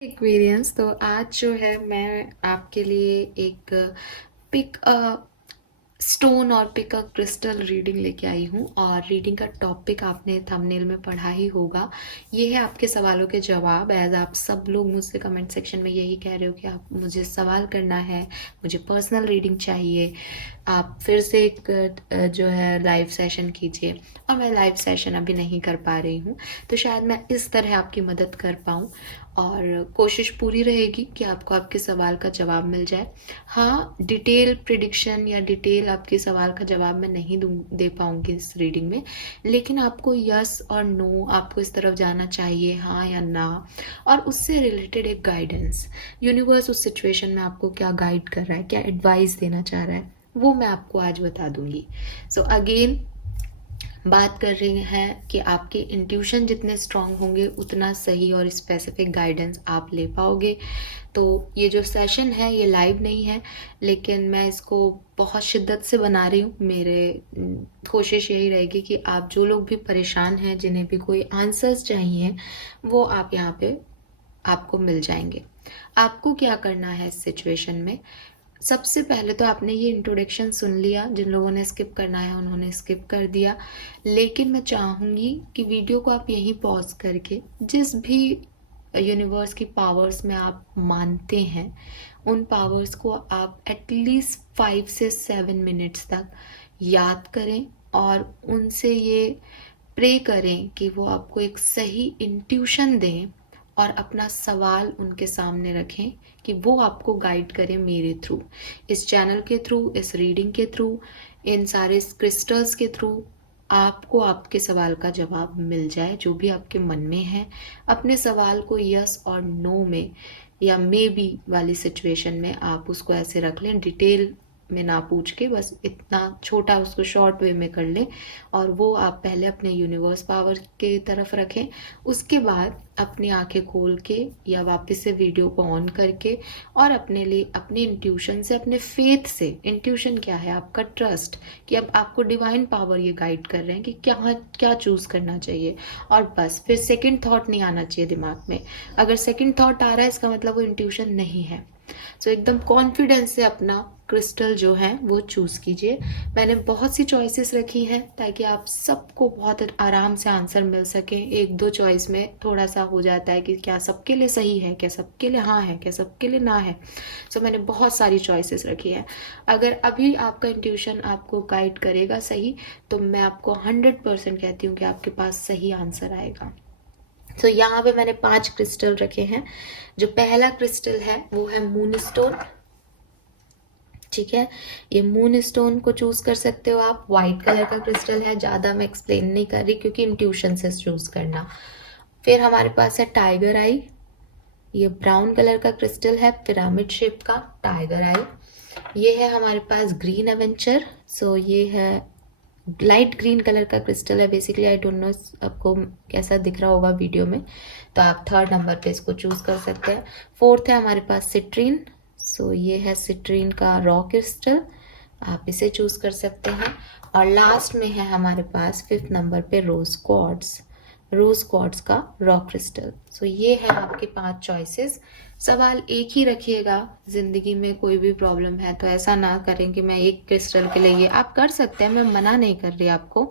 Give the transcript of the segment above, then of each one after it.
Experience. तो आज जो है मैं आपके लिए एक पिक स्टोन और पिक अ क्रिस्टल रीडिंग लेके आई हूँ। और रीडिंग का टॉपिक आपने थंबनेल में पढ़ा ही होगा। ये है आपके सवालों के जवाब। एज आप सब लोग मुझसे कमेंट सेक्शन में यही कह रहे हो कि आप मुझे सवाल करना है, मुझे पर्सनल रीडिंग चाहिए, आप फिर से एक जो है लाइव सेशन कीजिए। और मैं लाइव सेशन अभी नहीं कर पा रही हूँ, तो शायद मैं इस तरह आपकी मदद कर पाऊँ। और कोशिश पूरी रहेगी कि आपको आपके सवाल का जवाब मिल जाए। हाँ, डिटेल प्रिडिक्शन या डिटेल आपके सवाल का जवाब मैं नहीं दे पाऊंगी इस रीडिंग में, लेकिन आपको यस और नो, आपको इस तरफ जाना चाहिए हाँ या ना, और उससे रिलेटेड एक गाइडेंस, यूनिवर्स उस सिचुएशन में आपको क्या गाइड कर रहा है, क्या एडवाइस देना चाह रहा है, वो मैं आपको आज बता दूंगी। सो अगेन बात कर रही हैं कि आपके इंट्यूशन जितने स्ट्रांग होंगे उतना सही और स्पेसिफिक गाइडेंस आप ले पाओगे। तो ये जो सेशन है ये लाइव नहीं है, लेकिन मैं इसको बहुत शिद्दत से बना रही हूँ। मेरे कोशिश यही रहेगी कि आप जो लोग भी परेशान हैं, जिन्हें भी कोई आंसर्स चाहिए, वो आप यहाँ पे आपको मिल जाएंगे। आपको क्या करना है इस सिचुएशन में? सबसे पहले तो आपने ये इंट्रोडक्शन सुन लिया, जिन लोगों ने स्किप करना है उन्होंने स्किप कर दिया। लेकिन मैं चाहूँगी कि वीडियो को आप यहीं पॉज करके जिस भी यूनिवर्स की पावर्स में आप मानते हैं, उन पावर्स को आप एटलीस्ट 5 से 7 मिनट्स तक याद करें और उनसे ये प्रे करें कि वो आपको एक सही इंट्यूशन दें और अपना सवाल उनके सामने रखें कि वो आपको गाइड करें मेरे थ्रू, इस चैनल के थ्रू, इस रीडिंग के थ्रू, इन सारे क्रिस्टल्स के थ्रू आपको आपके सवाल का जवाब मिल जाए जो भी आपके मन में है। अपने सवाल को यस और नो में या मे बी वाली सिचुएशन में आप उसको ऐसे रख लें, डिटेल में ना पूछ के, बस इतना छोटा उसको शॉर्ट वे में कर लें। और वो आप पहले अपने यूनिवर्स पावर के तरफ रखें। उसके बाद अपनी आंखें खोल के या वापस से वीडियो को ऑन करके और अपने लिए अपने इंट्यूशन से, अपने फेथ से, इंट्यूशन क्या है? आपका ट्रस्ट कि अब आपको डिवाइन पावर ये गाइड कर रहे हैं कि क्या क्या चूज करना चाहिए। और बस फिर सेकंड थॉट नहीं आना चाहिए दिमाग में। अगर सेकंड थॉट आ रहा है इसका मतलब वो इंट्यूशन नहीं है। सो एकदम कॉन्फिडेंस से अपना क्रिस्टल जो है वो चूज कीजिए। मैंने बहुत सी चॉइसेस रखी हैं ताकि आप सबको बहुत आराम से आंसर मिल सके। एक दो चॉइस में थोड़ा सा हो जाता है कि क्या सबके लिए सही है, क्या सबके लिए हाँ है, क्या सबके लिए ना है। सो मैंने बहुत सारी चॉइसेस रखी है। अगर अभी आपका इंट्यूशन आपको गाइड करेगा सही, तो मैं आपको 100% कहती हूँ कि आपके पास सही आंसर आएगा। तो यहाँ पे मैंने 5 क्रिस्टल रखे हैं। जो पहला क्रिस्टल है वो है मून स्टोन। ठीक है, ये मून स्टोन को चूज कर सकते हो आप। व्हाइट कलर का क्रिस्टल है, ज्यादा मैं एक्सप्लेन नहीं कर रही क्योंकि इंट्यूशन से चूज करना। फिर हमारे पास है टाइगर आई। ये ब्राउन कलर का क्रिस्टल है, पिरामिड शेप का टाइगर आई। ये है हमारे पास ग्रीन एवेंचर। सो ये है लाइट ग्रीन कलर का क्रिस्टल है बेसिकली। आई डोंट नो आपको कैसा दिख रहा होगा वीडियो में, तो आप 3rd नंबर पे इसको चूज कर सकते हैं। 4th है हमारे पास सिट्रीन। सो ये है सिट्रीन का रॉ क्रिस्टल, आप इसे चूज कर सकते हैं। और लास्ट में है हमारे पास 5th नंबर पे रोज क्वार्ट्ज, रोज क्वार्ट्ज का रॉ क्रिस्टल। सो ये है आपके 5 चॉइसेस। सवाल एक ही रखिएगा, जिंदगी में कोई भी प्रॉब्लम है तो ऐसा ना करें कि मैं एक क्रिस्टल के लिए, आप कर सकते हैं, मैं मना नहीं कर रही आपको,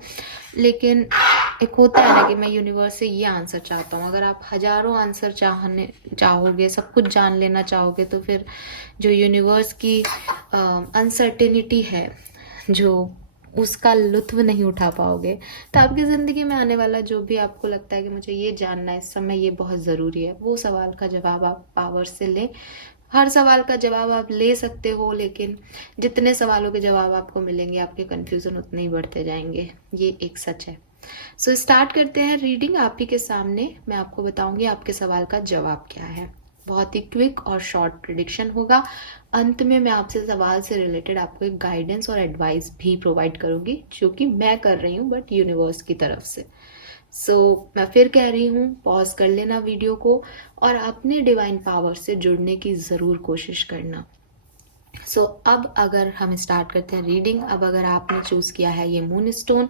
लेकिन एक होता है ना कि मैं यूनिवर्स से ये आंसर चाहता हूँ। अगर आप हजारों आंसर चाहोगे, सब कुछ जान लेना चाहोगे, तो फिर जो यूनिवर्स की अनसर्टेनिटी है, जो उसका लुत्फ नहीं उठा पाओगे। तो आपकी ज़िंदगी में आने वाला जो भी आपको लगता है कि मुझे ये जानना है इस समय, ये बहुत ज़रूरी है, वो सवाल का जवाब आप पावर से लें। हर सवाल का जवाब आप ले सकते हो, लेकिन जितने सवालों के जवाब आपको मिलेंगे आपके कंफ्यूजन उतने ही बढ़ते जाएंगे, ये एक सच है। सो स्टार्ट करते हैं रीडिंग। आप ही के सामने मैं आपको बताऊंगी आपके सवाल का जवाब क्या है। बहुत ही क्विक और शॉर्ट प्रिडिक्शन होगा। अंत में मैं आपसे सवाल से रिलेटेड आपको एक गाइडेंस और एडवाइस भी प्रोवाइड करूंगी, जो कि मैं कर रही हूँ बट यूनिवर्स की तरफ से। मैं फिर कह रही हूँ, पॉज कर लेना वीडियो को और अपने डिवाइन पावर से जुड़ने की ज़रूर कोशिश करना। अब अगर हम स्टार्ट करते हैं रीडिंग। अब अगर आपने चूज किया है ये मून स्टोन,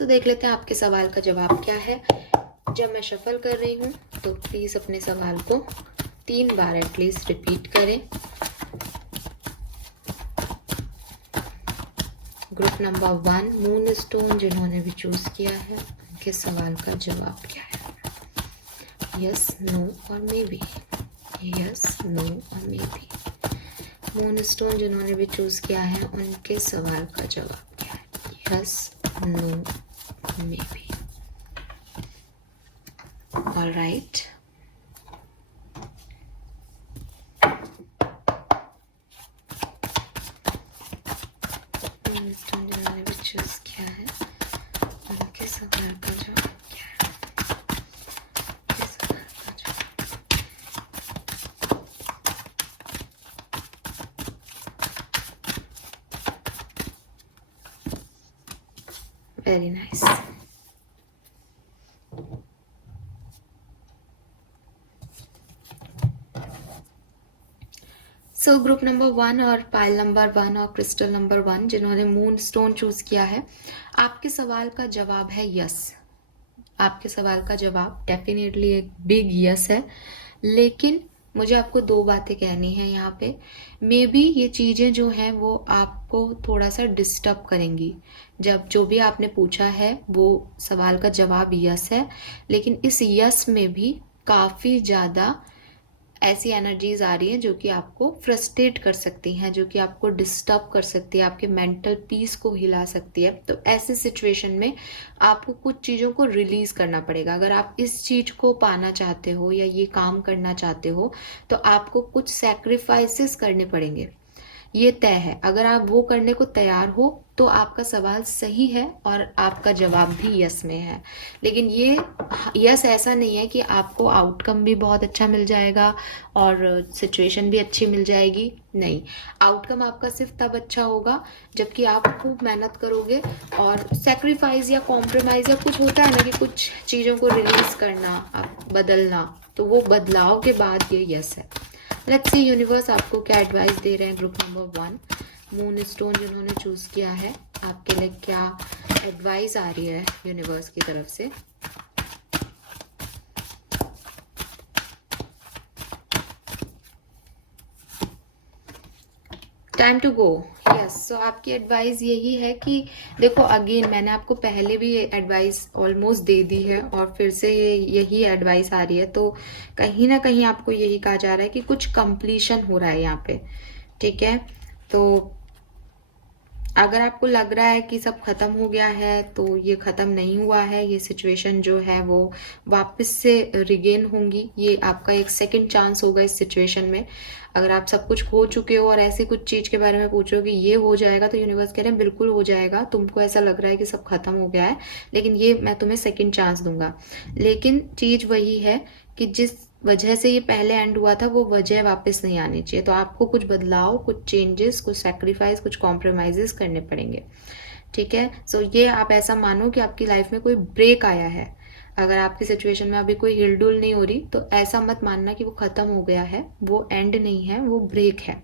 देख लेते हैं आपके सवाल का जवाब क्या है। जब मैं शफल कर रही हूँ तो प्लीज अपने सवाल को 3 बार एटलीस्ट रिपीट करें। ग्रुप नंबर 1 मून स्टोन जिन्होंने भी चूज किया है, उनके सवाल का जवाब क्या है? यस, नो और मे बी। यस, नो और मे बी। मून स्टोन जिन्होंने भी चूज किया है, उनके सवाल का जवाब क्या है? Yes, no, maybe. All right, moonstone जिन्होंने भी चूज किया है, उनके सवाल का जवाब क्या है? उनके सवाल का जवाब। Very nice. So group number 1 और पाइल नंबर 1 और क्रिस्टल नंबर 1 जिन्होंने मून स्टोन चूज किया है, आपके सवाल का जवाब है यस। आपके सवाल का जवाब डेफिनेटली एक बिग यस है। लेकिन मुझे आपको 2 बातें कहनी है यहाँ पे। मे बी ये चीज़ें जो हैं वो आपको थोड़ा सा डिस्टर्ब करेंगी। जब जो भी आपने पूछा है वो सवाल का जवाब यस है, लेकिन इस यस में भी काफ़ी ज़्यादा ऐसी एनर्जीज आ रही हैं जो कि आपको फ्रस्ट्रेट कर सकती हैं, जो कि आपको डिस्टर्ब कर सकती है, आपके मेंटल पीस को हिला सकती है। तो ऐसे सिचुएशन में आपको कुछ चीज़ों को रिलीज करना पड़ेगा। अगर आप इस चीज़ को पाना चाहते हो या ये काम करना चाहते हो तो आपको कुछ सैक्रिफाइसेस करने पड़ेंगे, ये तय है। अगर आप वो करने को तैयार हो तो आपका सवाल सही है और आपका जवाब भी यस में है। लेकिन ये यस ऐसा नहीं है कि आपको आउटकम भी बहुत अच्छा मिल जाएगा और सिचुएशन भी अच्छी मिल जाएगी। नहीं, आउटकम आपका सिर्फ तब अच्छा होगा जबकि आप खूब मेहनत करोगे और सेक्रीफाइस या कॉम्प्रोमाइज या कुछ होता है ना कि कुछ चीज़ों को रिलीज करना, बदलना, तो वो बदलाव के बाद ये यस है। लेट्स सी यूनिवर्स आपको क्या एडवाइस दे रहे हैं। ग्रुप नंबर 1 मून स्टोन जिन्होंने चूज किया है, आपके लिए क्या एडवाइस आ रही है यूनिवर्स की तरफ से? Time to go. Yes, so आपकी एडवाइस यही है कि देखो, अगेन मैंने आपको पहले भी एडवाइस ऑलमोस्ट दे दी है और फिर से यही एडवाइस आ रही है। तो कहीं ना कहीं आपको यही कहा जा रहा है कि कुछ कंप्लीशन हो रहा है यहाँ पे। ठीक है, तो अगर आपको लग रहा है कि सब खत्म हो गया है तो ये खत्म नहीं हुआ है। ये सिचुएशन जो है वो वापस से रिगेन होंगी। ये आपका एक सेकंड चांस होगा इस सिचुएशन में। अगर आप सब कुछ खो चुके हो और ऐसी कुछ चीज के बारे में पूछो कि ये हो जाएगा, तो यूनिवर्स कह रहे हैं बिल्कुल हो जाएगा। तुमको ऐसा लग रहा है कि सब खत्म हो गया है, लेकिन ये मैं तुम्हें सेकंड चांस दूंगा। लेकिन चीज वही है कि जिस वजह से ये पहले एंड हुआ था वो वजह वापस नहीं आनी चाहिए। तो आपको कुछ बदलाव, कुछ चेंजेस, कुछ सैक्रिफाइस, कुछ कॉम्प्रोमाइजेस करने पड़ेंगे। ठीक है, सो ये आप ऐसा मानो कि आपकी लाइफ में कोई ब्रेक आया है। अगर आपकी सिचुएशन में अभी कोई हिलडुल नहीं हो रही तो ऐसा मत मानना कि वो खत्म हो गया है। वो एंड नहीं है, वो ब्रेक है।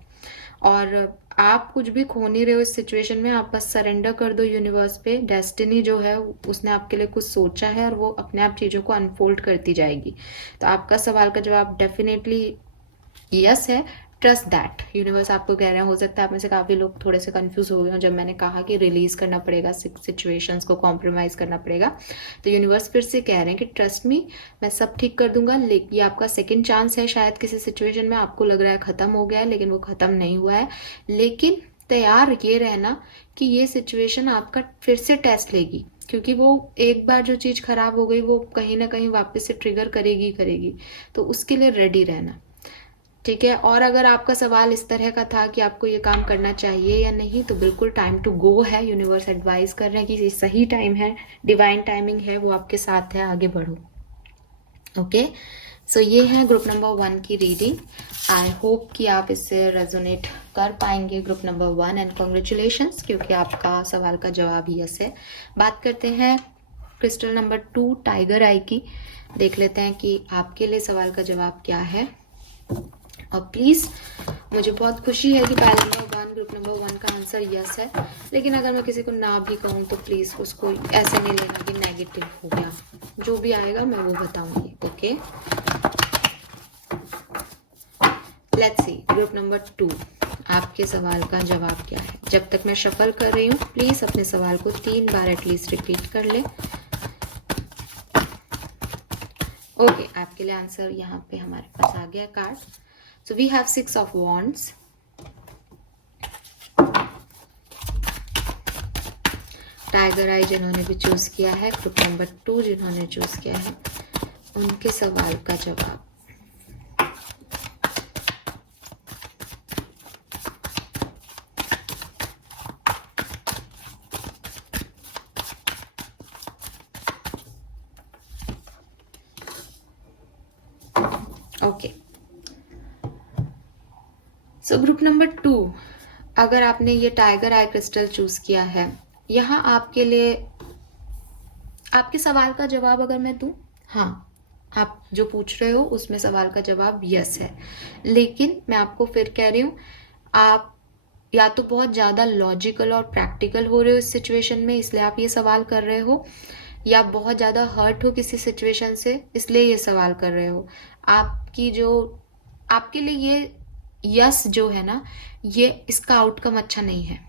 और आप कुछ भी खो नहीं रहे हो इस सिचुएशन में। आप बस सरेंडर कर दो यूनिवर्स पे। डेस्टिनी जो है उसने आपके लिए कुछ सोचा है और वो अपने आप चीज़ों को अनफोल्ड करती जाएगी। तो आपका सवाल का जवाब डेफिनेटली यस है। Trust that. यूनिवर्स आपको कह रहे हैं, हो सकता है आप में से काफ़ी लोग थोड़े से कंफ्यूज हो गए हो जब मैंने कहा कि रिलीज करना पड़ेगा, सिचुएशंस को कॉम्प्रोमाइज़ करना पड़ेगा। तो यूनिवर्स फिर से कह रहे हैं कि ट्रस्ट मी, मैं सब ठीक कर दूंगा। लेकिन ये आपका सेकंड चांस है। शायद किसी सिचुएशन में आपको लग रहा है ख़त्म हो गया है, लेकिन वो ख़त्म नहीं हुआ है। लेकिन तैयार ये रहना कि ये सिचुएशन आपका फिर से टेस्ट लेगी, क्योंकि वो एक बार जो चीज़ खराब हो गई वो कहीं ना कहीं वापस से ट्रिगर करेगी करेगी। तो उसके लिए रेडी रहना। ठीक है, और अगर आपका सवाल इस तरह का था कि आपको ये काम करना चाहिए या नहीं, तो बिल्कुल टाइम टू गो है। यूनिवर्स एडवाइस कर रहे हैं कि ये सही टाइम है, डिवाइन टाइमिंग है, वो आपके साथ है, आगे बढ़ो। ओके, सो ये है ग्रुप नंबर 1 की रीडिंग। आई होप कि आप इससे रेजोनेट कर पाएंगे ग्रुप नंबर 1, एंड कॉन्ग्रेचुलेशंस, क्योंकि आपका सवाल का जवाब यस है। बात करते हैं क्रिस्टल नंबर 2 टाइगर आई की। देख लेते हैं कि आपके लिए सवाल का जवाब क्या है। और प्लीज़, मुझे बहुत खुशी है कि पाइल नंबर 1, ग्रुप नंबर 1 का आंसर यस है। लेकिन अगर मैं किसी को ना भी कहूँ तो प्लीज़ उसको ऐसे नहीं लेना कि नेगेटिव हो गया। जो भी आएगा मैं वो बताऊंगी। ओके, ग्रुप नंबर 2, आपके सवाल का जवाब क्या है? जब तक मैं शफल कर रही हूँ प्लीज अपने सवाल को 3 बार एटलीस्ट रिपीट कर ले। ओके, आपके लिए आंसर यहाँ पे हमारे पास आ गया card. So we have 6 of wands, tiger eye जिन्होंने भी चूज किया है, ग्रुप नंबर 2 जिन्होंने चूज किया है, उनके सवाल का जवाब। ओके, सो ग्रुप नंबर 2, अगर आपने ये टाइगर आई क्रिस्टल चूज किया है, यहाँ आपके लिए आपके सवाल का जवाब अगर मैं दूं, हाँ, आप जो पूछ रहे हो उसमें सवाल का जवाब यस है। लेकिन मैं आपको फिर कह रही हूँ, आप या तो बहुत ज़्यादा लॉजिकल और प्रैक्टिकल हो रहे हो इस सिचुएशन में, इसलिए आप ये सवाल कर रहे हो, या बहुत ज़्यादा हर्ट हो किसी सिचुएशन से इसलिए ये सवाल कर रहे हो। आपके लिए ये यस जो है ना, ये इसका आउटकम अच्छा नहीं है।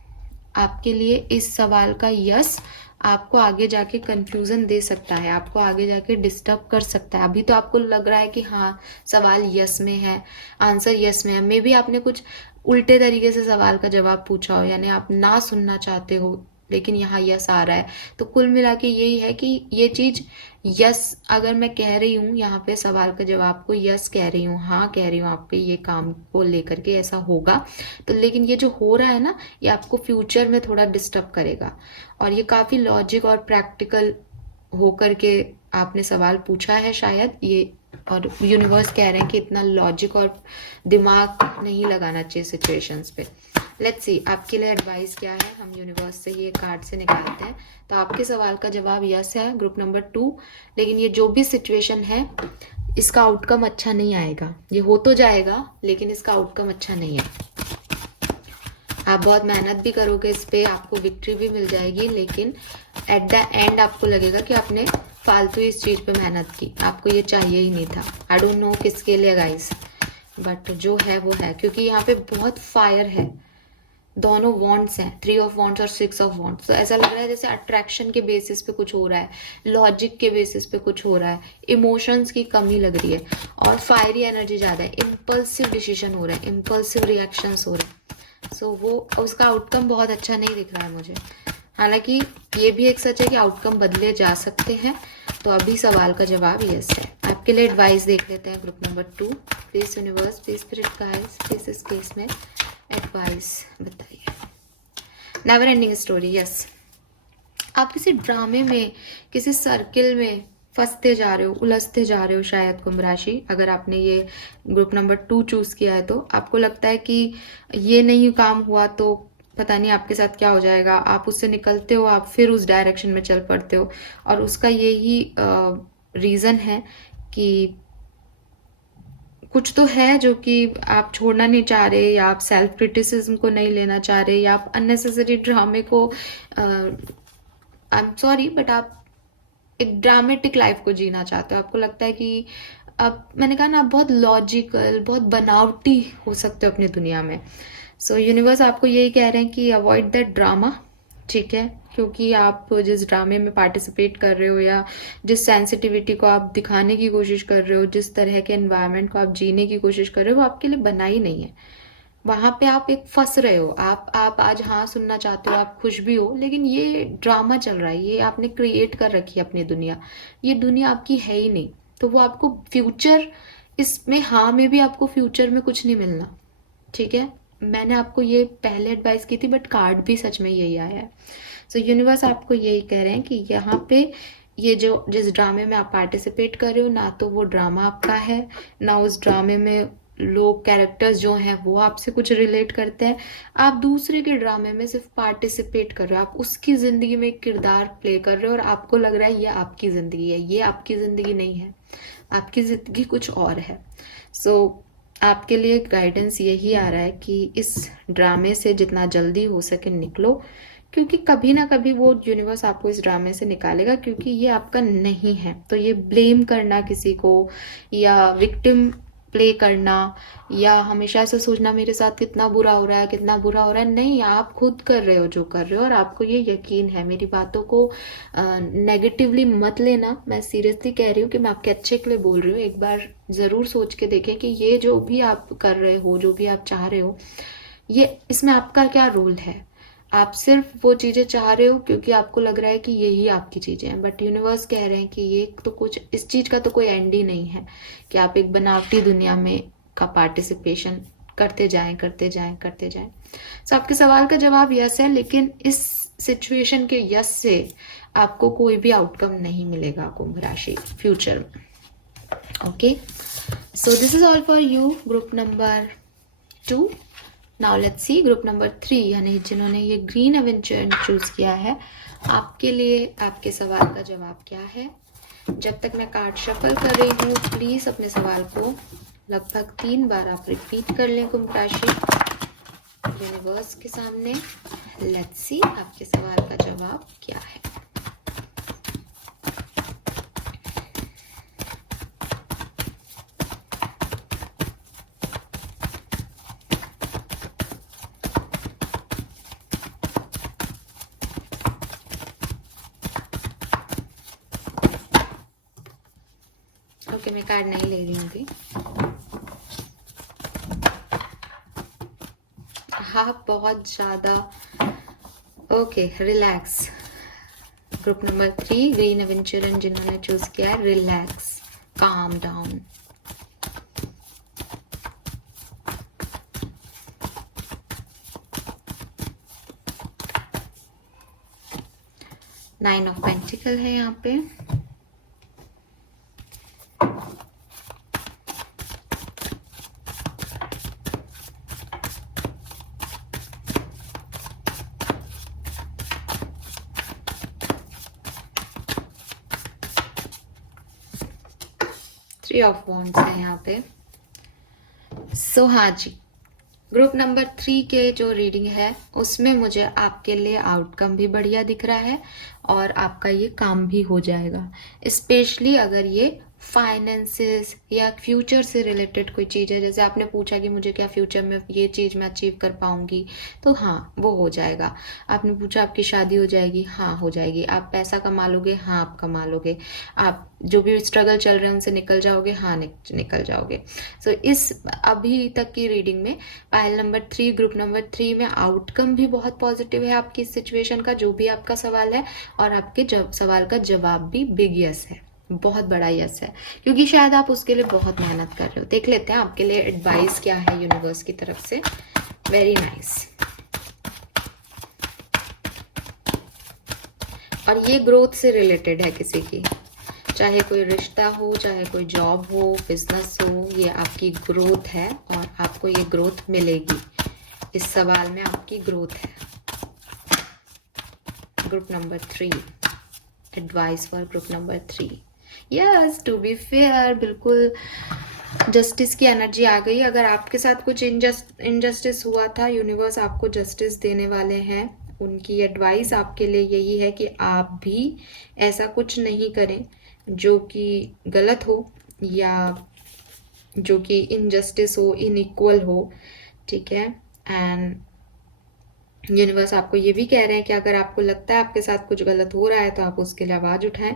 आपके लिए इस सवाल का यस आपको आगे जाके कंफ्यूजन दे सकता है, आपको आगे जाके डिस्टर्ब कर सकता है। अभी तो आपको लग रहा है कि हाँ सवाल यस में है, आंसर यस में है, मे बी आपने कुछ उल्टे तरीके से सवाल का जवाब पूछा हो, यानी आप ना सुनना चाहते हो, लेकिन यहाँ यस आ रहा है। तो कुल मिला के यही है कि ये चीज यस अगर मैं कह रही हूँ यहाँ पे सवाल का जवाब को यस कह रही हूँ, हाँ कह रही हूँ आपके ये काम को लेकर के ऐसा होगा, तो लेकिन ये जो हो रहा है ना, ये आपको फ्यूचर में थोड़ा डिस्टर्ब करेगा। और ये काफी लॉजिक और प्रैक्टिकल होकर के आपने सवाल पूछा है शायद ये, और यूनिवर्स कह रहे हैं कि इतना लॉजिक और दिमाग नहीं लगाना चाहिए सिचुएशंस पे। लेट्स सी आपके लिए एडवाइस क्या है, हम यूनिवर्स से ये कार्ड से निकालते हैं। तो आपके सवाल का जवाब यस है ग्रुप नंबर 2, लेकिन ये जो भी सिचुएशन है इसका आउटकम अच्छा नहीं आएगा। ये हो तो जाएगा लेकिन इसका आउटकम अच्छा नहीं है। आप बहुत मेहनत भी करोगे इस पे, आपको विक्ट्री भी मिल जाएगी, लेकिन एट द एंड आपको लगेगा कि आपने फालतू इस चीज पे मेहनत की, आपको ये चाहिए ही नहीं था। आई डोंट नो किसके लिए गाइस, बट जो है वो है, क्योंकि यहाँ पे बहुत फायर है, दोनों वॉन्ड्स हैं, 3 ऑफ वॉन्ड्स और 6 ऑफ वॉन्ड्स। तो ऐसा लग रहा है जैसे अट्रैक्शन के बेसिस पे कुछ हो रहा है, लॉजिक के बेसिस पे कुछ हो रहा है, इमोशंस की कमी लग रही है, और फायरी एनर्जी ज्यादा है, इम्पल्सिव डिसीजन हो रहा है, इम्पल्सिव रिएक्शंस हो रहे हैं। सो वो उसका आउटकम बहुत अच्छा नहीं दिख रहा है मुझे। हालांकि ये भी एक सच है कि आउटकम बदले जा सकते हैं। तो अभी सवाल का जवाब यस है। आपके लिए एडवाइस देख लेते हैं group number 2। Please universe, please spirit guides, please इस केस में एडवाइस बताइए। Never ending story, yes. आप किसी ड्रामे में, किसी सर्किल में फंसते जा रहे हो, उलझते जा रहे हो शायद कुंभ राशि। अगर आपने ये ग्रुप नंबर 2 चूज किया है तो आपको लगता है कि ये नहीं काम हुआ तो पता नहीं आपके साथ क्या हो जाएगा। आप उससे निकलते हो, आप फिर उस डायरेक्शन में चल पड़ते हो, और उसका यही रीजन है कि कुछ तो है जो कि आप छोड़ना नहीं चाह रहे, या आप सेल्फ क्रिटिसिज्म को नहीं लेना चाह रहे, या आप अननेसेसरी ड्रामे को, आई एम सॉरी बट आप एक ड्रामेटिक लाइफ को जीना चाहते हो। आपको लगता है कि अब मैंने कहा ना, आप बहुत लॉजिकल, बहुत बनावटी हो सकते हो अपनी दुनिया में। सो यूनिवर्स आपको यही कह रहे हैं कि अवॉइड दैट ड्रामा, ठीक है, क्योंकि आप जिस ड्रामे में पार्टिसिपेट कर रहे हो, या जिस सेंसिटिविटी को आप दिखाने की कोशिश कर रहे हो, जिस तरह के एनवायरनमेंट को आप जीने की कोशिश कर रहे हो, वो आपके लिए बना ही नहीं है। वहां पे आप एक फंस रहे हो। आप आज हाँ सुनना चाहते हो, आप खुश भी हो, लेकिन ये ड्रामा चल रहा है, ये आपने क्रिएट कर रखी है अपनी दुनिया। ये दुनिया आपकी है ही नहीं, तो वो आपको फ्यूचर, इसमें हाँ में भी आपको फ्यूचर में कुछ नहीं मिलना, ठीक है। मैंने आपको ये पहले एडवाइस की थी, बट कार्ड भी सच में यही आया है। सो यूनिवर्स आपको यही कह रहे हैं कि यहाँ पे ये जो जिस ड्रामे में आप पार्टिसिपेट कर रहे हो, ना तो वो ड्रामा आपका है, ना उस ड्रामे में लोग, कैरेक्टर्स जो हैं वो आपसे कुछ रिलेट करते हैं। आप दूसरे के ड्रामे में सिर्फ पार्टिसिपेट कर रहे हो, आप उसकी जिंदगी में एक किरदार प्ले कर रहे हो, और आपको लग रहा है ये आपकी जिंदगी है। ये आपकी जिंदगी नहीं है, आपकी जिंदगी कुछ और है। सो आपके लिए गाइडेंस यही आ रहा है कि इस ड्रामे से जितना जल्दी हो सके निकलो, क्योंकि कभी ना कभी वो यूनिवर्स आपको इस ड्रामे से निकालेगा, क्योंकि ये आपका नहीं है। तो ये ब्लेम करना किसी को, या विक्टिम प्ले करना या हमेशा ऐसे सोचना मेरे साथ कितना बुरा हो रहा है, कितना बुरा हो रहा है। नहीं, आप खुद कर रहे हो जो कर रहे हो और आपको ये यकीन है। मेरी बातों को नेगेटिवली मत लेना, मैं सीरियसली कह रही हूँ कि मैं आपके अच्छे के लिए बोल रही हूँ। एक बार ज़रूर सोच के देखें कि ये जो भी आप कर रहे हो, जो भी आप चाह रहे हो, ये इसमें आपका क्या रोल है। आप सिर्फ वो चीज़ें चाह रहे हो क्योंकि आपको लग रहा है कि यही आपकी चीज़ें हैं, बट यूनिवर्स कह रहे हैं कि ये तो कुछ, इस चीज़ का तो कोई एंड ही नहीं है कि आप एक बनावटी दुनिया में का पार्टिसिपेशन करते जाएं करते जाएं करते जाएं। तो आपके सवाल का जवाब यस है, लेकिन इस सिचुएशन के यस से आपको कोई भी आउटकम नहीं मिलेगा कुंभ राशि फ्यूचर में। Okay, so this is all for you, group number 2। Now let's see group number 3, यानी जिन्होंने ये ग्रीन एवेंचर चूज किया है, आपके लिए आपके सवाल का जवाब क्या है। जब तक मैं कार्ड शफल कर रही हूँ, प्लीज अपने सवाल को लगभग 3 बार आप रिपीट कर लें कुंभ राशि यूनिवर्स के सामने। लेट्स सी आपके सवाल का जवाब क्या है। ओके, मैं कार्ड नहीं ले रही हूँ अभी। हाँ, बहुत ज़्यादा। Okay, relax. Group number 3 green aventurine जिन्होंने चूज किया है, relax, calm down. Nine of pentacle है यहाँ पे। थ्री ऑफ वॉन्ड्स है यहाँ पे। सो हाँ जी, ग्रुप नंबर 3 के जो रीडिंग है उसमें मुझे आपके लिए आउटकम भी बढ़िया दिख रहा है और आपका ये काम भी हो जाएगा। स्पेशली अगर ये फाइनेंसेस या फ्यूचर से रिलेटेड कोई चीज़ है, जैसे आपने पूछा कि मुझे क्या फ्यूचर में ये चीज़ मैं अचीव कर पाऊंगी, तो हाँ वो हो जाएगा। आपने पूछा आपकी शादी हो जाएगी, हाँ हो जाएगी। आप पैसा कमा लोगे, हाँ आप कमा लोगे। आप जो भी स्ट्रगल चल रहे हैं उनसे निकल जाओगे, हाँ निकल जाओगे। सो इस अभी तक की रीडिंग में पायल नंबर 3 ग्रुप नंबर 3 में आउटकम भी बहुत पॉजिटिव है आपकी इस सिचुएशन का, जो भी आपका सवाल है, और आपके सवाल का जवाब भी बिग यस है, बहुत बड़ा यस है, क्योंकि शायद आप उसके लिए बहुत मेहनत कर रहे हो। देख लेते हैं आपके लिए एडवाइस क्या है यूनिवर्स की तरफ से। Very nice. और ये ग्रोथ से रिलेटेड है किसी की, चाहे कोई रिश्ता हो, चाहे कोई जॉब हो, बिजनेस हो, ये आपकी ग्रोथ है और आपको ये ग्रोथ मिलेगी। इस सवाल में आपकी ग्रोथ है। Group number 3, advice for group number 3। Yes, to be fair, बिल्कुल जस्टिस की एनर्जी आ गई। अगर आपके साथ कुछ इनजस्टिस हुआ था, यूनिवर्स आपको जस्टिस देने वाले हैं। उनकी एडवाइस आपके लिए यही है कि आप भी ऐसा कुछ नहीं करें जो कि गलत हो या जो कि इनजस्टिस हो, इनइक्वल हो, ठीक है। एंड यूनिवर्स आपको ये भी कह रहे हैं कि अगर आपको लगता है आपके साथ कुछ गलत हो रहा है तो आप उसके लिए आवाज़ उठाएं,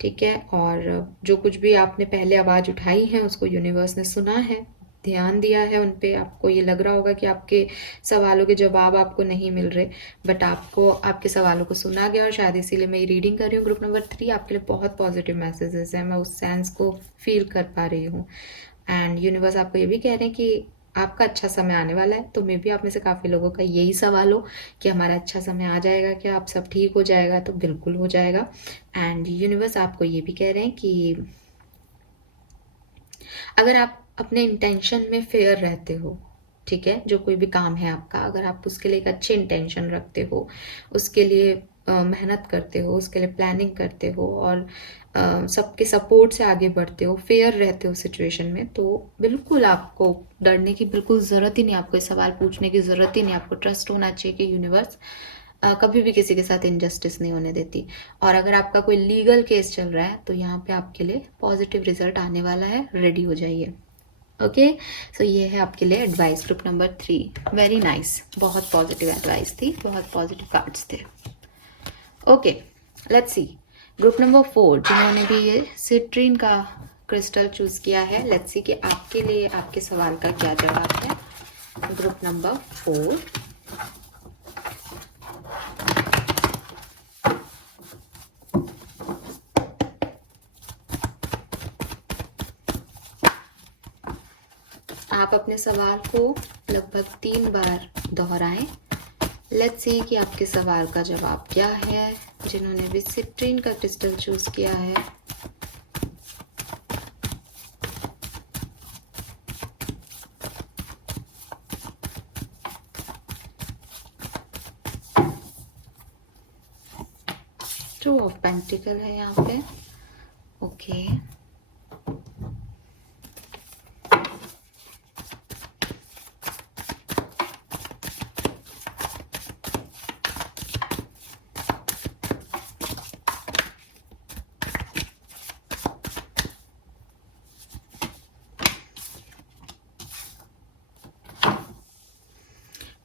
ठीक है। और जो कुछ भी आपने पहले आवाज़ उठाई है उसको यूनिवर्स ने सुना है, ध्यान दिया है उन पे। आपको ये लग रहा होगा कि आपके सवालों के जवाब आपको नहीं मिल रहे, बट आपको आपके सवालों को सुना गया और शायद इसीलिए मैं ये रीडिंग कर रही हूँ। ग्रुप नंबर 3 आपके लिए बहुत पॉजिटिव मैसेजेस हैं, मैं उस सेंस को फील कर पा रही हूँ। एंड यूनिवर्स आपको ये भी कह रहे हैं कि आपका अच्छा समय आने वाला है। तो मे भी आप में से काफ़ी लोगों का यही सवाल हो कि हमारा अच्छा समय आ जाएगा क्या, आप सब ठीक हो जाएगा, तो बिल्कुल हो जाएगा। एंड यूनिवर्स आपको ये भी कह रहे हैं कि अगर आप अपने इंटेंशन में फेयर रहते हो, ठीक है, जो कोई भी काम है आपका, अगर आप उसके लिए एक अच्छे इंटेंशन रखते हो, उसके लिए मेहनत करते हो, उसके लिए प्लानिंग करते हो और सबके सपोर्ट से आगे बढ़ते हो, फेयर रहते हो सिचुएशन में, तो बिल्कुल आपको डरने की बिल्कुल ज़रूरत ही नहीं, आपको ये सवाल पूछने की ज़रूरत ही नहीं। आपको ट्रस्ट होना चाहिए कि यूनिवर्स कभी भी किसी के साथ इनजस्टिस नहीं होने देती। और अगर आपका कोई लीगल केस चल रहा है तो यहाँ पे आपके लिए पॉजिटिव रिजल्ट आने वाला है, रेडी हो जाइए। ओके, सो ये है आपके लिए advice group number 3। Very nice, बहुत पॉजिटिव एडवाइस थी, बहुत पॉजिटिव कार्ड्स थे। Okay, let's see group number 4 जिन्होंने भी ये सिट्रीन का क्रिस्टल चूज किया है। लेट्स सी कि आपके लिए आपके सवाल का क्या जवाब है। ग्रुप नंबर 4, आप अपने सवाल को लगभग 3 बार दोहराएं। लेट्स सी कि आपके सवाल का जवाब क्या है जिन्होंने भी सिट्रीन का क्रिस्टल चूज किया है। टू ऑफ पेंटिकल है यहाँ पे। ओके,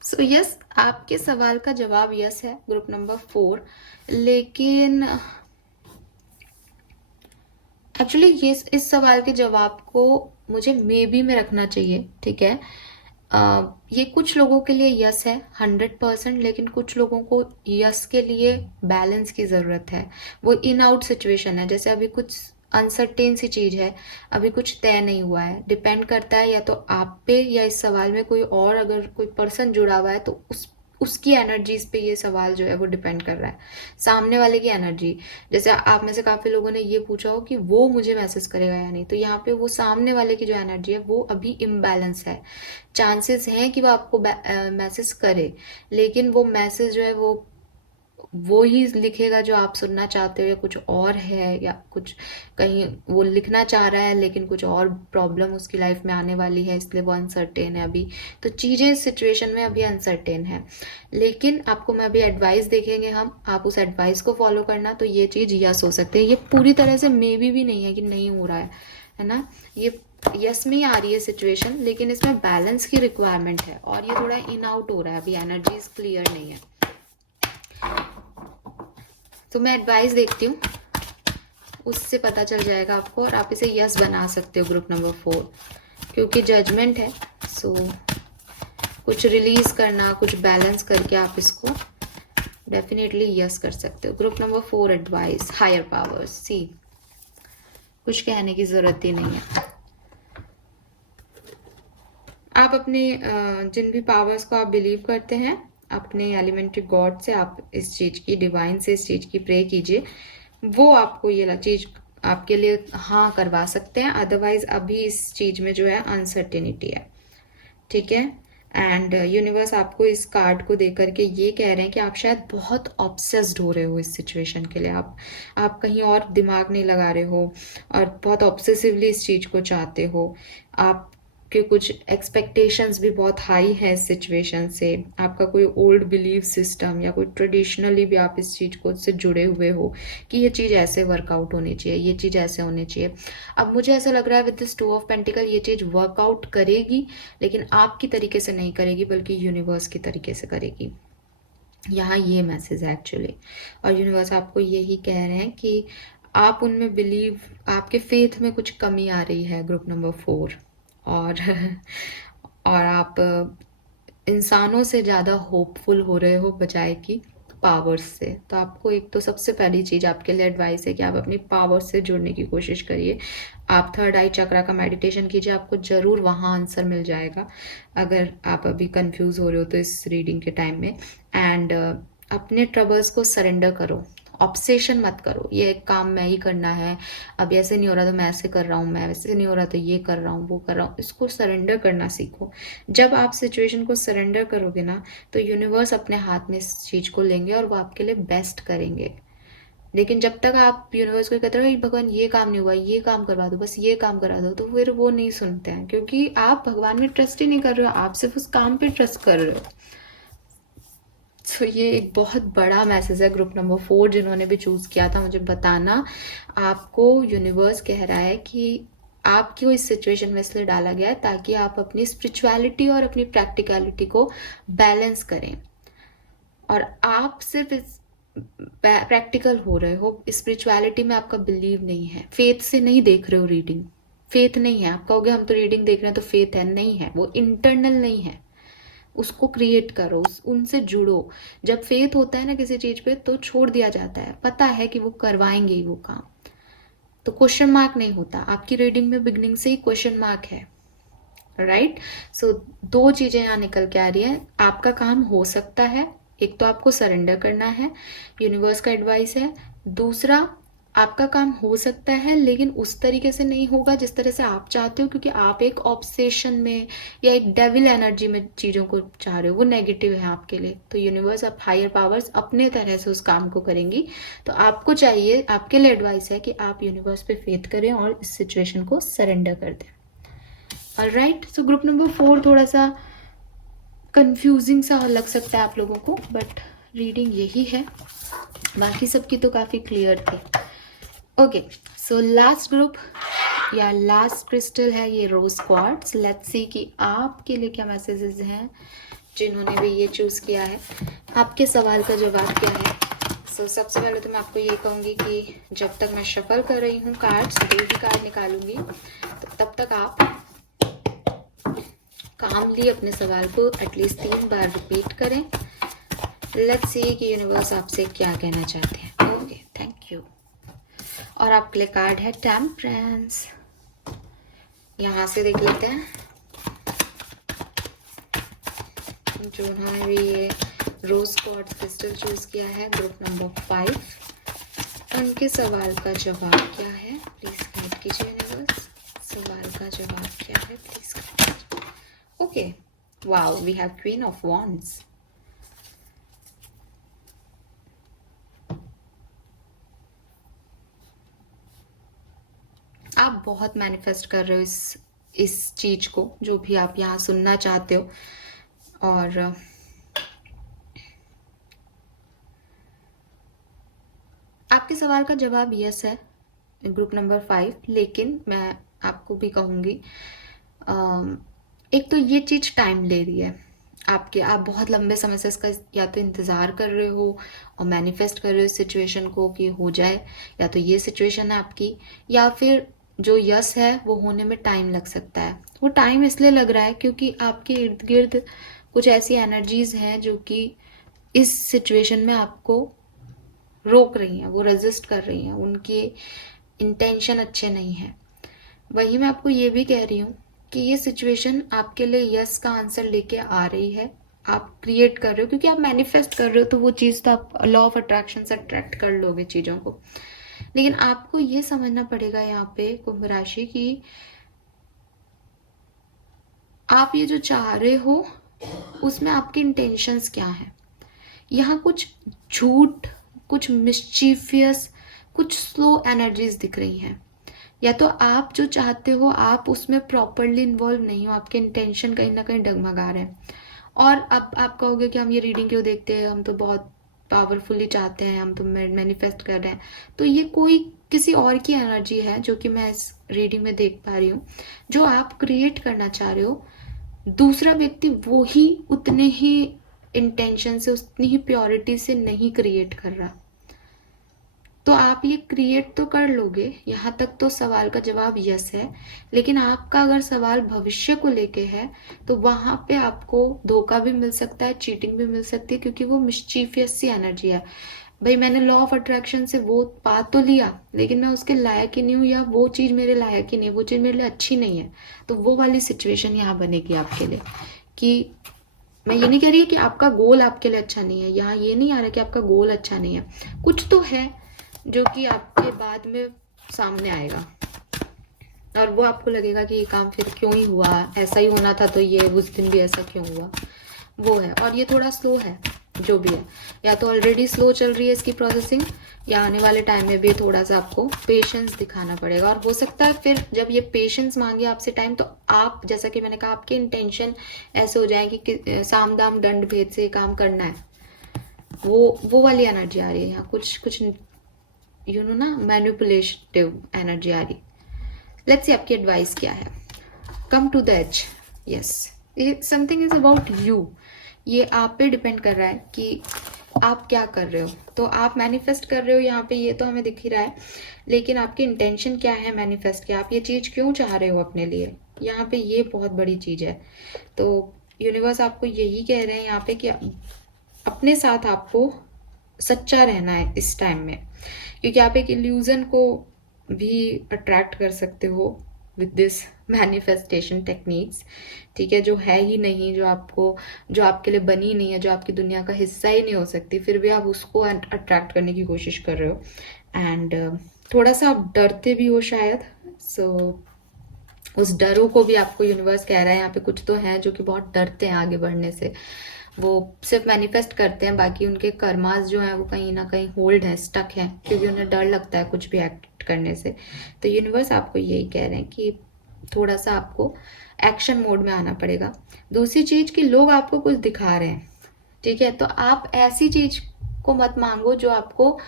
सो यस, आपके सवाल का जवाब यस है ग्रुप नंबर 4, लेकिन एक्चुअली ये इस सवाल के जवाब को मुझे मे बी में रखना चाहिए, ठीक है। ये कुछ लोगों के लिए यस है 100%, लेकिन कुछ लोगों को यस के लिए बैलेंस की ज़रूरत है। वो इन आउट सिचुएशन है, जैसे अभी कुछ अनसर्टेन सी चीज है, अभी कुछ तय नहीं हुआ है, डिपेंड करता है या तो आप पे या इस सवाल में कोई और अगर कोई पर्सन जुड़ा हुआ है तो उसकी एनर्जीज पे ये सवाल जो है वो डिपेंड कर रहा है, सामने वाले की एनर्जी। जैसे आप में से काफी लोगों ने ये पूछा हो कि वो मुझे मैसेज करेगा या नहीं, तो यहाँ पे वो सामने वाले की जो एनर्जी है वो अभी इम्बैलेंस है। चांसेस हैं कि वो आपको मैसेज करे, लेकिन वो मैसेज जो है वो ही लिखेगा जो आप सुनना चाहते हो, या कुछ और है, या कुछ कहीं वो लिखना चाह रहा है लेकिन कुछ और प्रॉब्लम उसकी लाइफ में आने वाली है, इसलिए वो अनसर्टेन है अभी। तो चीज़ें इस सिचुएशन में अभी अनसर्टेन है, लेकिन आपको मैं अभी एडवाइस देखेंगे हम, आप उस एडवाइस को फॉलो करना, तो ये चीज़ यस हो सकती है। ये पूरी तरह से मे भी नहीं है कि नहीं हो रहा है ना, ये यस में ही आ रही है सिचुएशन, लेकिन इसमें बैलेंस की रिक्वायरमेंट है और ये थोड़ा इन आउट हो रहा है, अभी एनर्जीज क्लियर नहीं है। तो मैं एडवाइस देखती हूँ, उससे पता चल जाएगा आपको, और आप इसे यस बना सकते हो ग्रुप नंबर 4, क्योंकि जजमेंट है। सो कुछ रिलीज करना, कुछ बैलेंस करके आप इसको डेफिनेटली यस कर सकते हो। Group number 4 advice, higher powers, see कुछ कहने की जरूरत ही नहीं है। आप अपने जिन भी पावर्स को आप बिलीव करते हैं, अपने एलिमेंट्री गॉड से आप इस चीज की, डिवाइन से इस चीज की प्रे कीजिए, वो आपको ये चीज आपके लिए हाँ करवा सकते हैं। अदरवाइज अभी इस चीज में जो है अनसर्टेनिटी है, ठीक है। एंड यूनिवर्स आपको इस कार्ड को देकर के ये कह रहे हैं कि आप शायद बहुत ऑब्सेस्ड हो रहे हो इस सिचुएशन के लिए, आप कहीं और दिमाग नहीं लगा रहे हो और बहुत ऑब्सेसिवली इस चीज को चाहते हो। आप कि कुछ एक्सपेक्टेशंस भी बहुत हाई है इस सिचुएशन से, आपका कोई ओल्ड बिलीफ सिस्टम या कोई ट्रेडिशनली भी आप इस चीज़ को से जुड़े हुए हो कि ये चीज़ ऐसे वर्कआउट होनी चाहिए, ये चीज़ ऐसे होनी चाहिए। अब मुझे ऐसा लग रहा है विद दिस 2 ऑफ पेंटिकल ये चीज़ वर्कआउट करेगी, लेकिन आपकी तरीके से नहीं करेगी बल्कि यूनिवर्स की तरीके से करेगी। यहाँ ये मैसेज है एक्चुअली, और यूनिवर्स आपको यही कह रहे हैं कि आप उनमें बिलीव, आपके फेथ में कुछ कमी आ रही है ग्रुप नंबर 4, और आप इंसानों से ज़्यादा होपफुल हो रहे हो बजाय कि पावर्स से। तो आपको एक तो सबसे पहली चीज़ आपके लिए एडवाइस है कि आप अपनी पावर्स से जुड़ने की कोशिश करिए। आप थर्ड आई चक्रा का मेडिटेशन कीजिए, आपको ज़रूर वहाँ आंसर मिल जाएगा अगर आप अभी कंफ्यूज हो रहे हो तो इस रीडिंग के टाइम में। एंड अपने ट्रबल्स को सरेंडर करो, ऑब्सेशन मत करो, ये काम मैं ही करना है, अब ऐसे नहीं हो रहा तो मैं ऐसे कर रहा हूँ, मैं वैसे नहीं हो रहा तो ये कर रहा हूँ, वो कर रहा हूँ। इसको सरेंडर करना सीखो। जब आप सिचुएशन को सरेंडर करोगे ना, तो यूनिवर्स अपने हाथ में इस चीज़ को लेंगे और वो आपके लिए बेस्ट करेंगे। लेकिन जब तक आप यूनिवर्स को कहते रहो भगवान ये काम नहीं हुआ, ये काम करवा दो, बस ये काम करा दो, तो फिर वो नहीं सुनते हैं, क्योंकि आप भगवान में ट्रस्ट ही नहीं कर रहे हो, आप सिर्फ उस काम पे ट्रस्ट कर रहे हो। तो ये एक बहुत बड़ा मैसेज है ग्रुप नंबर 4 जिन्होंने भी चूज किया था, मुझे बताना। आपको यूनिवर्स कह रहा है कि आपको इस सिचुएशन में इसलिए डाला गया है ताकि आप अपनी स्पिरिचुअलिटी और अपनी प्रैक्टिकलिटी को बैलेंस करें। और आप सिर्फ इस प्रैक्टिकल हो रहे हो, स्पिरिचुअलिटी में आपका बिलीव नहीं है, फेथ से नहीं देख रहे हो रीडिंग, फेथ नहीं है। आप कहोगे हम तो रीडिंग देख रहे हैं तो फेथ है, नहीं है, वो इंटरनल नहीं है। उसको क्रिएट करो, उनसे जुड़ो। जब फेथ होता है ना किसी चीज पे तो छोड़ दिया जाता है, पता है कि वो करवाएंगे ही वो काम, तो क्वेश्चन मार्क नहीं होता। आपकी रीडिंग में बिगनिंग से ही क्वेश्चन मार्क है, राइट। सो दो चीजें यहाँ निकल के आ रही है। आपका काम हो सकता है, एक तो आपको सरेंडर करना है, यूनिवर्स का एडवाइस है। दूसरा, आपका काम हो सकता है लेकिन उस तरीके से नहीं होगा जिस तरह से आप चाहते हो, क्योंकि आप एक ऑब्सेशन में या एक डेविल एनर्जी में चीजों को चाह रहे हो, वो नेगेटिव है आपके लिए। तो यूनिवर्स, आप हायर पावर्स अपने तरह से उस काम को करेंगी। तो आपको चाहिए, आपके लिए एडवाइस है कि आप यूनिवर्स पे फेथ करें और इस सिचुएशन को सरेंडर कर दें। ऑलराइट, सो ग्रुप नंबर 4 थोड़ा सा कंफ्यूजिंग सा लग सकता है आप लोगों को, बट रीडिंग यही है, बाकी सबकी तो काफ़ी क्लियर थी। ओके, सो लास्ट ग्रुप या लास्ट क्रिस्टल है ये रोज क्वार्ट्ज। लेट्स सी कि आपके लिए क्या मैसेजेस हैं जिन्होंने भी ये चूज़ किया है। आपके सवाल का जवाब क्या है? सो सबसे पहले तो मैं आपको ये कहूँगी कि जब तक मैं शफल कर रही हूँ कार्ड्स, जो भी कार्ड निकालूंगी, तो तब तक आप कामली अपने सवाल को एटलीस्ट 3 बार रिपीट करें। लेट्स सी कि यूनिवर्स आपसे क्या कहना चाहते हैं। Okay, thank you. और आपके लिए कार्ड है टेम्परेंस। यहाँ से देख लेते हैं जो उन्होंने भी ये रोज क्वार्ट्ज क्रिस्टल चूज किया है, ग्रुप नंबर 5, उनके सवाल का जवाब क्या है? प्लीज गाइड कीजिए यूनिवर्स, सवाल का जवाब क्या है? Please guide. Okay, wow, we have queen of wands. आप बहुत मैनिफेस्ट कर रहे हो इस चीज को, जो भी आप यहाँ सुनना चाहते हो। और आपके सवाल का जवाब यस है, ग्रुप नंबर 5। लेकिन मैं आपको भी कहूँगी, एक तो ये चीज टाइम ले रही है आपके, आप बहुत लंबे समय से इसका या तो इंतजार कर रहे हो और मैनिफेस्ट कर रहे हो इस सिचुएशन को कि हो जाए, या तो ये सिचुएशन है आपकी, या फिर जो यस है वो होने में टाइम लग सकता है। वो टाइम इसलिए लग रहा है क्योंकि आपके इर्द गिर्द कुछ ऐसी एनर्जीज हैं जो कि इस सिचुएशन में आपको रोक रही हैं, वो रेजिस्ट कर रही हैं, उनके इंटेंशन अच्छे नहीं हैं। वही मैं आपको ये भी कह रही हूँ कि ये सिचुएशन आपके लिए यस का आंसर लेके आ रही है। आप क्रिएट कर रहे हो क्योंकि आप मैनिफेस्ट कर रहे हो, तो वो चीज़ तो आप लॉ ऑफ अट्रैक्शन से अट्रैक्ट कर लोगे चीज़ों को। लेकिन आपको ये समझना पड़ेगा यहाँ पे कुंभ राशि की, आप ये जो चाह रहे हो उसमें आपकी इंटेंशंस क्या है। यहाँ कुछ झूठ, कुछ मिस्चीफियस, कुछ स्लो एनर्जीज दिख रही हैं। या तो आप जो चाहते हो आप उसमें प्रॉपरली इन्वॉल्व नहीं हो, आपके इंटेंशन कहीं ना कहीं डगमगा रहे हैं। और अब आप कहोगे कि हम ये रीडिंग क्यों देखते हैं, हम तो बहुत पावरफुली चाहते हैं, हम तो मैनिफेस्ट कर रहे हैं। तो ये कोई किसी और की एनर्जी है जो कि मैं इस रीडिंग में देख पा रही हूँ, जो आप क्रिएट करना चाह रहे हो। दूसरा व्यक्ति वो ही उतने ही इंटेंशन से, उतनी ही प्योरिटी से नहीं क्रिएट कर रहा। तो आप ये क्रिएट तो कर लोगे, यहाँ तक तो सवाल का जवाब यस है। लेकिन आपका अगर सवाल भविष्य को लेके है तो वहां पे आपको धोखा भी मिल सकता है, चीटिंग भी मिल सकती है, क्योंकि वो मिस्चीफियस सी एनर्जी है। भाई मैंने लॉ ऑफ अट्रैक्शन से वो पा तो लिया, लेकिन मैं उसके लायक ही नहीं हूँ, या वो चीज मेरे लायक ही नहीं है, वो चीज मेरे लिए अच्छी नहीं है। तो वो वाली सिचुएशन यहाँ बनेगी आपके लिए। कि मैं ये नहीं कह रही कि आपका गोल आपके लिए अच्छा नहीं है, यहाँ ये नहीं आ रहा कि आपका गोल अच्छा नहीं है, कुछ तो है जो कि आपके बाद में सामने आएगा और वो आपको लगेगा कि ये काम फिर क्यों ही हुआ, ऐसा ही होना था तो ये उस दिन भी ऐसा क्यों हुआ, वो है। और ये थोड़ा स्लो है जो भी है, या तो ऑलरेडी स्लो चल रही है इसकी प्रोसेसिंग, या आने वाले टाइम में भी थोड़ा सा आपको पेशेंस दिखाना पड़ेगा। और हो सकता है फिर जब ये पेशेंस मांगे आपसे टाइम, तो आप, जैसा कि मैंने कहा, आपके इंटेंशन ऐसे हो जाएगी कि साम दाम दंड भेद से काम करना है। वो वाली एनर्जी आ रही है यहाँ, कुछ यू नो ना, मैनिपुलेटिव एनर्जी आ रही। लेट्स सी आपकी एडवाइस क्या है। Come to the edge. Yes, something is about you. ये आप पे डिपेंड कर रहा है कि आप क्या कर रहे हो। तो आप मैनिफेस्ट कर रहे हो यहाँ पे, ये तो हमें दिख ही रहा है, लेकिन आपकी इंटेंशन क्या है मैनिफेस्ट के, आप ये चीज़ क्यों चाह रहे हो अपने लिए, यहाँ पे ये बहुत बड़ी चीज़ है। तो यूनिवर्स आपको यही कह रहे हैं यहाँ पे कि अपने साथ आपको सच्चा रहना है इस टाइम में, क्योंकि आप एक इल्यूजन को भी अट्रैक्ट कर सकते हो विद दिस मैनिफेस्टेशन टेक्निक्स, ठीक है, जो है ही नहीं, जो आपके लिए बनी नहीं है, जो आपकी दुनिया का हिस्सा ही नहीं हो सकती, फिर भी आप उसको अट्रैक्ट करने की कोशिश कर रहे हो। एंड थोड़ा सा आप डरते भी हो शायद। सो उस डरों को भी आपको यूनिवर्स कह रहा है यहाँ पे, कुछ तो हैं जो कि बहुत डरते हैं आगे बढ़ने से, वो सिर्फ मैनिफेस्ट करते हैं, बाकी उनके कर्मास जो हैं वो कहीं ना कहीं होल्ड है, स्टक है, क्योंकि उन्हें डर लगता है कुछ भी एक्ट करने से। तो यूनिवर्स आपको यही कह रहे हैं कि थोड़ा सा आपको एक्शन मोड में आना पड़ेगा। दूसरी चीज कि लोग आपको कुछ दिखा रहे हैं, ठीक है, तो आप ऐसी चीज को मत मांगो जो आपको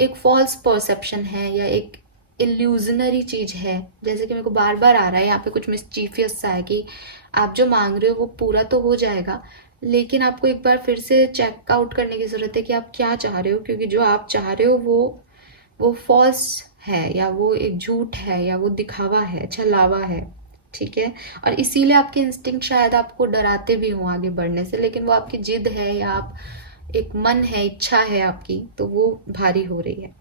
एक फॉल्स परसेप्शन है या एक इल्यूजनरी चीज है। जैसे कि मेरे को बार बार आ रहा है यहाँ पे कुछ मिस्चीफियस सा है कि आप जो मांग रहे हो वो पूरा तो हो जाएगा, लेकिन आपको एक बार फिर से चेक आउट करने की जरूरत है कि आप क्या चाह रहे हो, क्योंकि जो आप चाह रहे हो वो फॉल्स है, या वो एक झूठ है, या वो दिखावा है, छलावा है, ठीक है। और इसीलिए आपके इंस्टिंक्ट शायद आपको डराते भी हों आगे बढ़ने से, लेकिन वो आपकी जिद है या आप एक मन है, इच्छा है आपकी, तो वो भारी हो रही है।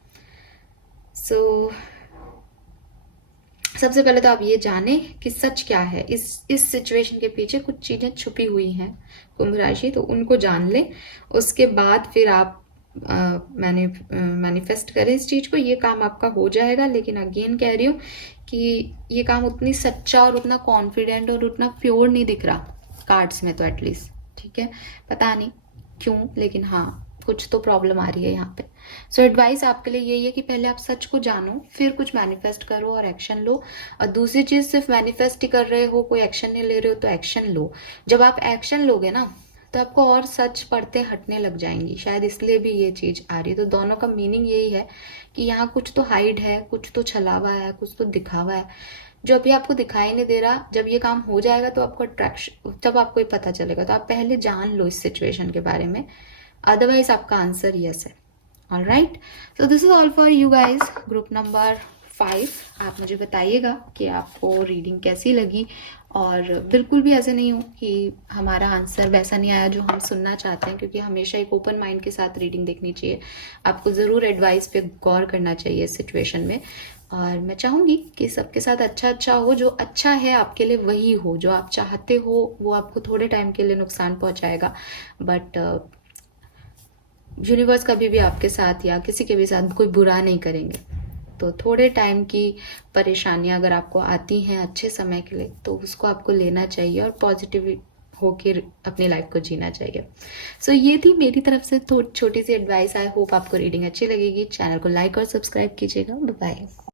सो सबसे पहले तो आप ये जाने कि सच क्या है, इस सिचुएशन के पीछे कुछ चीजें छुपी हुई हैं कुंभ राशि, तो उनको जान ले। उसके बाद फिर आप मैनिफेस्ट करें इस चीज को, ये काम आपका हो जाएगा। लेकिन अगेन कह रही हूँ कि ये काम उतनी सच्चा और उतना कॉन्फिडेंट और उतना प्योर नहीं दिख रहा कार्ड्स में, तो एटलीस्ट, ठीक है, पता नहीं क्यों, लेकिन हाँ कुछ तो प्रॉब्लम आ रही है यहाँ पे। सो एडवाइस आपके लिए यही है कि पहले आप सच को जानो, फिर कुछ मैनिफेस्ट करो और एक्शन लो। और दूसरी चीज, सिर्फ मैनिफेस्ट ही कर रहे हो, कोई एक्शन नहीं ले रहे हो, तो एक्शन लो। जब आप एक्शन लोगे ना तो आपको और सच पड़ते हटने लग जाएंगी, शायद इसलिए भी ये चीज आ रही है। तो दोनों का मीनिंग यही है कि यहाँ कुछ तो हाइड है, कुछ तो छलावा है, कुछ तो दिखावा है, जो अभी आपको दिखाई नहीं दे रहा। जब ये काम हो जाएगा तो आपको अट्रैक्शन, जब आपको ये पता चलेगा, तो आप पहले जान लो इस सिचुएशन के बारे में, अदरवाइज आपका आंसर यस है। All right, so this is all for you guys, group number 5। आप मुझे बताइएगा कि आपको रीडिंग कैसी लगी, और बिल्कुल भी ऐसे नहीं हो कि हमारा आंसर वैसा नहीं आया जो हम सुनना चाहते हैं, क्योंकि हमेशा एक ओपन माइंड के साथ रीडिंग देखनी चाहिए। आपको ज़रूर एडवाइस पे गौर करना चाहिए इस सिचुएशन में, और मैं चाहूँगी कि सबके साथ अच्छा अच्छा हो, जो अच्छा है आपके लिए वही हो, जो आप चाहते हो वो आपको थोड़े टाइम के लिए नुकसान पहुँचाएगा, बट यूनिवर्स कभी भी आपके साथ या किसी के भी साथ कोई बुरा नहीं करेंगे। तो थोड़े टाइम की परेशानियां अगर आपको आती हैं अच्छे समय के लिए, तो उसको आपको लेना चाहिए और पॉजिटिव होकर अपनी लाइफ को जीना चाहिए। सो ये थी मेरी तरफ से छोटी सी एडवाइस। आई होप आपको रीडिंग अच्छी लगेगी। चैनल को लाइक और सब्सक्राइब कीजिएगा। Bye bye.